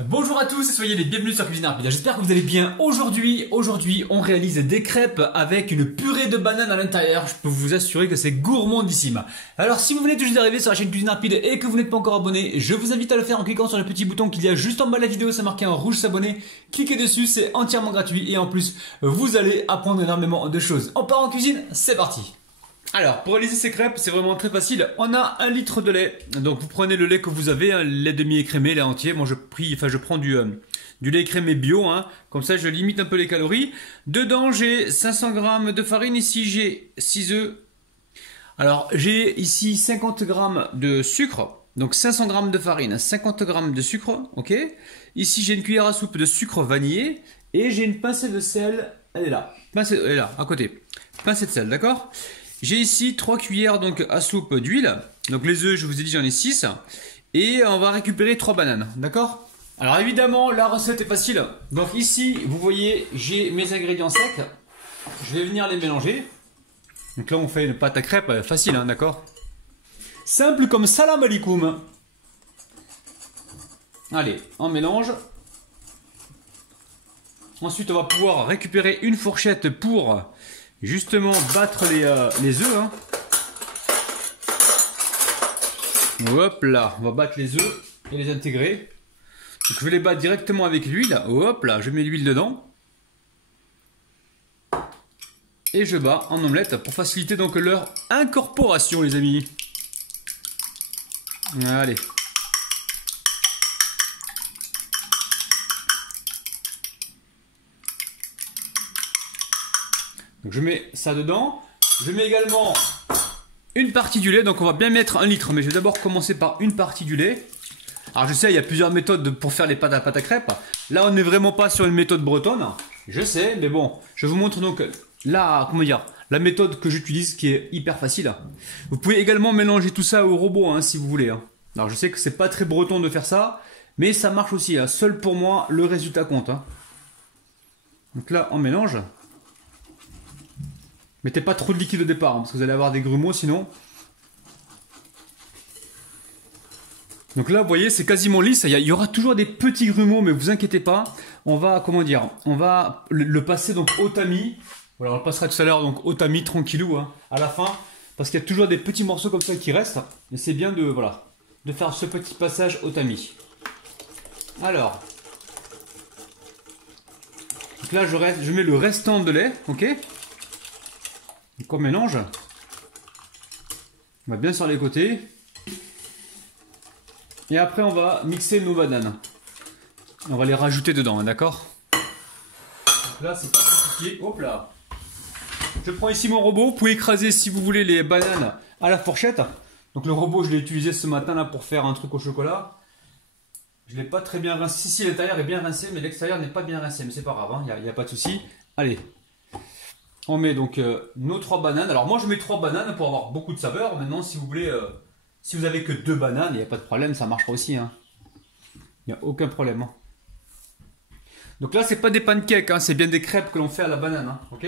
Bonjour à tous et soyez les bienvenus sur Cuisine Rapide. J'espère que vous allez bien. Aujourd'hui, on réalise des crêpes avec une purée de banane à l'intérieur. Je peux vous assurer que c'est gourmandissime. Alors si vous venez tout juste d'arriver sur la chaîne Cuisine Rapide et que vous n'êtes pas encore abonné, je vous invite à le faire en cliquant sur le petit bouton qu'il y a juste en bas de la vidéo, c'est marqué en rouge s'abonner. Cliquez dessus, c'est entièrement gratuit et en plus, vous allez apprendre énormément de choses. On part en cuisine, c'est parti. Alors, pour réaliser ces crêpes, c'est vraiment très facile. On a 1 litre de lait. Donc, vous prenez le lait que vous avez, lait demi-écrémé, lait entier. Moi, je prends du lait écrémé bio. Comme ça, je limite un peu les calories. Dedans, j'ai 500 g de farine. Ici, j'ai 6 œufs. Alors, j'ai ici 50 g de sucre. Donc, 500 g de farine, 50 g de sucre. Ok. Ici, j'ai une cuillère à soupe de sucre vanillé. Et j'ai une pincée de sel. Elle est là. Elle est là, à côté. Pincée de sel, d'accord ? J'ai ici 3 cuillères donc à soupe d'huile. Donc les œufs, je vous ai dit, j'en ai 6. Et on va récupérer 3 bananes. D'accord? Alors évidemment, la recette est facile. Donc ici, vous voyez, j'ai mes ingrédients secs. Je vais venir les mélanger. Donc là, on fait une pâte à crêpes facile, d'accord? Simple comme salam alikoum. Allez, on mélange. Ensuite, on va pouvoir récupérer une fourchette pour justement battre les œufs. Hop là, on va battre les œufs et les intégrer. Donc, je vais les battre directement avec l'huile. Hop là, je mets l'huile dedans. Et je bats en omelette pour faciliter donc leur incorporation, les amis. Allez. Donc je mets ça dedans. Je mets également une partie du lait. Donc on va bien mettre 1 litre. Mais je vais d'abord commencer par une partie du lait. Alors je sais, il y a plusieurs méthodes pour faire les pâtes à crêpes. Là, on n'est vraiment pas sur une méthode bretonne. Je sais, mais bon. Je vous montre donc la méthode que j'utilise qui est hyper facile. Vous pouvez également mélanger tout ça au robot si vous voulez. Alors je sais que c'est pas très breton de faire ça. Mais ça marche aussi. Seul pour moi, le résultat compte. Donc là, on mélange. Mettez pas trop de liquide au départ, parce que vous allez avoir des grumeaux sinon. Donc là, vous voyez, c'est quasiment lisse. Il y aura toujours des petits grumeaux, mais vous inquiétez pas. On va, on va le passer donc au tamis. Voilà, on le passera tout à l'heure donc au tamis, tranquillou, à la fin. Parce qu'il y a toujours des petits morceaux comme ça qui restent. Et c'est bien de faire ce petit passage au tamis. Alors. Donc là, je mets le restant de lait, ok ? Donc on mélange. On va bien sur les côtés. Et après on va mixer nos bananes. On va les rajouter dedans, d'accord? Là c'est pas compliqué. Hop là. Je prends ici mon robot. Vous pouvez écraser si vous voulez les bananes à la fourchette. Donc le robot je l'ai utilisé ce matin là pour faire un truc au chocolat. Je l'ai pas très bien rincé. Si l'intérieur est bien rincé, mais l'extérieur n'est pas bien rincé. Mais c'est pas grave, il n'y a pas de souci. Allez. On met donc nos 3 bananes. Alors moi je mets 3 bananes pour avoir beaucoup de saveur. Maintenant si vous voulez, si vous avez que 2 bananes, il n'y a pas de problème, ça marchera aussi. Il n'y a aucun problème. Donc là c'est pas des pancakes, c'est bien des crêpes que l'on fait à la banane. Ok?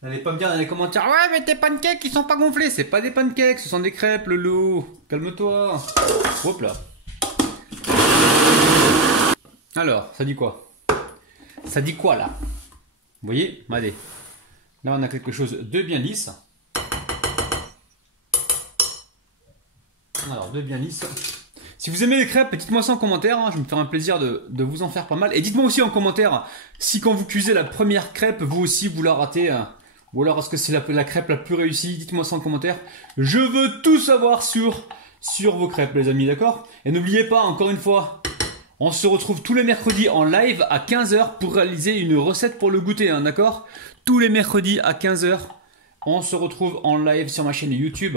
N'allez pas me dire dans les commentaires, ouais mais tes pancakes ils sont pas gonflés. C'est pas des pancakes, ce sont des crêpes le loup. Calme-toi. Hop là. Alors, ça dit quoi? Ça dit quoi là? Vous voyez? Allez. Là, on a quelque chose de bien lisse. Alors, de bien lisse. Si vous aimez les crêpes, dites-moi ça en commentaire. Je vais me faire un plaisir de vous en faire pas mal. Et dites-moi aussi en commentaire si quand vous cuisez la première crêpe, vous aussi, vous la ratez. Ou alors, est-ce que c'est la crêpe la plus réussie? Dites-moi ça en commentaire. Je veux tout savoir sur vos crêpes, les amis, d'accord? Et n'oubliez pas, encore une fois, on se retrouve tous les mercredis en live à 15 h pour réaliser une recette pour le goûter, d'accord? Tous les mercredis à 15 h, on se retrouve en live sur ma chaîne YouTube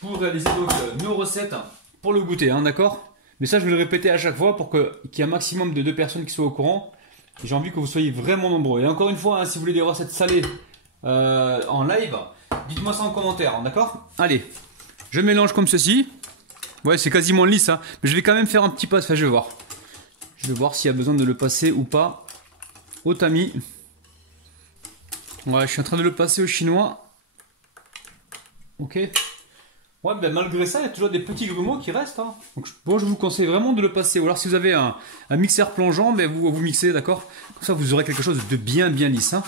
pour réaliser donc nos recettes pour le goûter, d'accord? Mais ça, je vais le répéter à chaque fois pour qu'il y ait un maximum de 2 personnes qui soient au courant. J'ai envie que vous soyez vraiment nombreux. Et encore une fois, si vous voulez des recettes salées en live, dites-moi ça en commentaire, d'accord? Allez, je mélange comme ceci. Ouais, c'est quasiment lisse, mais je vais quand même faire un petit pas. Enfin, je vais voir. Je vais voir s'il y a besoin de le passer ou pas au tamis. Ouais, je suis en train de le passer au chinois. Ok. Ouais, ben malgré ça, il y a toujours des petits grumeaux qui restent. Hein. Donc, bon, je vous conseille vraiment de le passer. Ou alors, si vous avez un mixeur plongeant, ben vous mixez, d'accord? Comme ça, vous aurez quelque chose de bien lisse. Hein.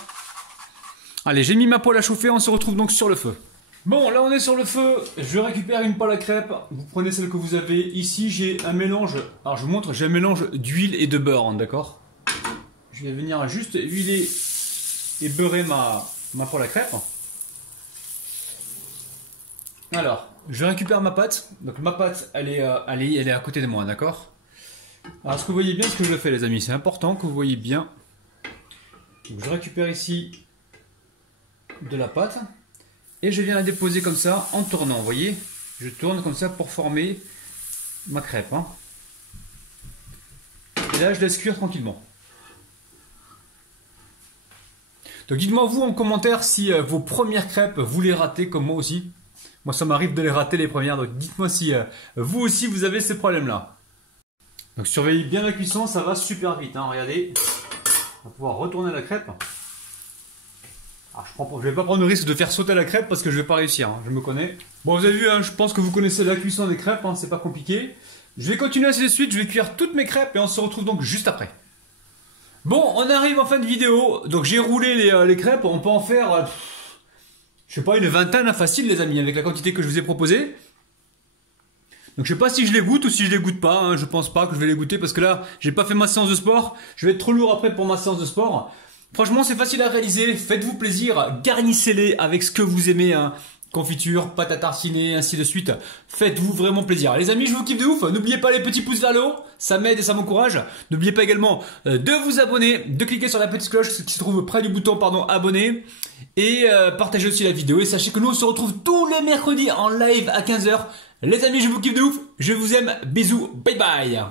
Allez, j'ai mis ma poêle à chauffer. On se retrouve donc sur le feu. Bon, là, on est sur le feu. Je récupère une poêle à crêpes. Vous prenez celle que vous avez. Ici, j'ai un mélange. Alors, je vous montre, j'ai un mélange d'huile et de beurre, hein, d'accord? Je vais venir juste huiler et beurrer ma poêle à crêpes. Alors, je récupère ma pâte. Donc ma pâte, elle est à côté de moi, d'accord? Alors, est-ce que vous voyez bien ce que je fais, les amis? C'est important que vous voyez bien. Donc, je récupère ici de la pâte et je viens la déposer comme ça en tournant. Vous voyez? Je tourne comme ça pour former ma crêpe. Hein. Et là, je laisse cuire tranquillement. Donc, dites-moi vous en commentaire si vos premières crêpes, vous les ratez comme moi aussi. Moi, ça m'arrive de les rater les premières, donc dites-moi si vous aussi vous avez ces problèmes-là. Donc surveillez bien la cuisson, ça va super vite. Hein. Regardez, on va pouvoir retourner la crêpe. Alors, je vais pas prendre le risque de faire sauter la crêpe parce que je vais pas réussir, hein. Je me connais. Bon, vous avez vu, hein, je pense que vous connaissez la cuisson des crêpes, hein, c'est pas compliqué. Je vais continuer ainsi de suite, je vais cuire toutes mes crêpes et on se retrouve donc juste après. Bon, on arrive en fin de vidéo, donc j'ai roulé les crêpes, on peut en faire... je sais pas, une vingtaine facile les amis, avec la quantité que je vous ai proposée. Donc je sais pas si je les goûte ou si je les goûte pas, hein. Je pense pas que je vais les goûter parce que là, j'ai pas fait ma séance de sport. Je vais être trop lourd après pour ma séance de sport. Franchement, c'est facile à réaliser, faites-vous plaisir, garnissez-les avec ce que vous aimez, hein. Confiture, pâte à tartiner, ainsi de suite. Faites-vous vraiment plaisir. Les amis, je vous kiffe de ouf. N'oubliez pas les petits pouces vers le haut, ça m'aide et ça m'encourage. N'oubliez pas également de vous abonner, de cliquer sur la petite cloche qui se trouve près du bouton abonner. Et partagez aussi la vidéo. Et sachez que nous on se retrouve tous les mercredis en live à 15 h. Les amis, je vous kiffe de ouf. Je vous aime. Bisous. Bye bye.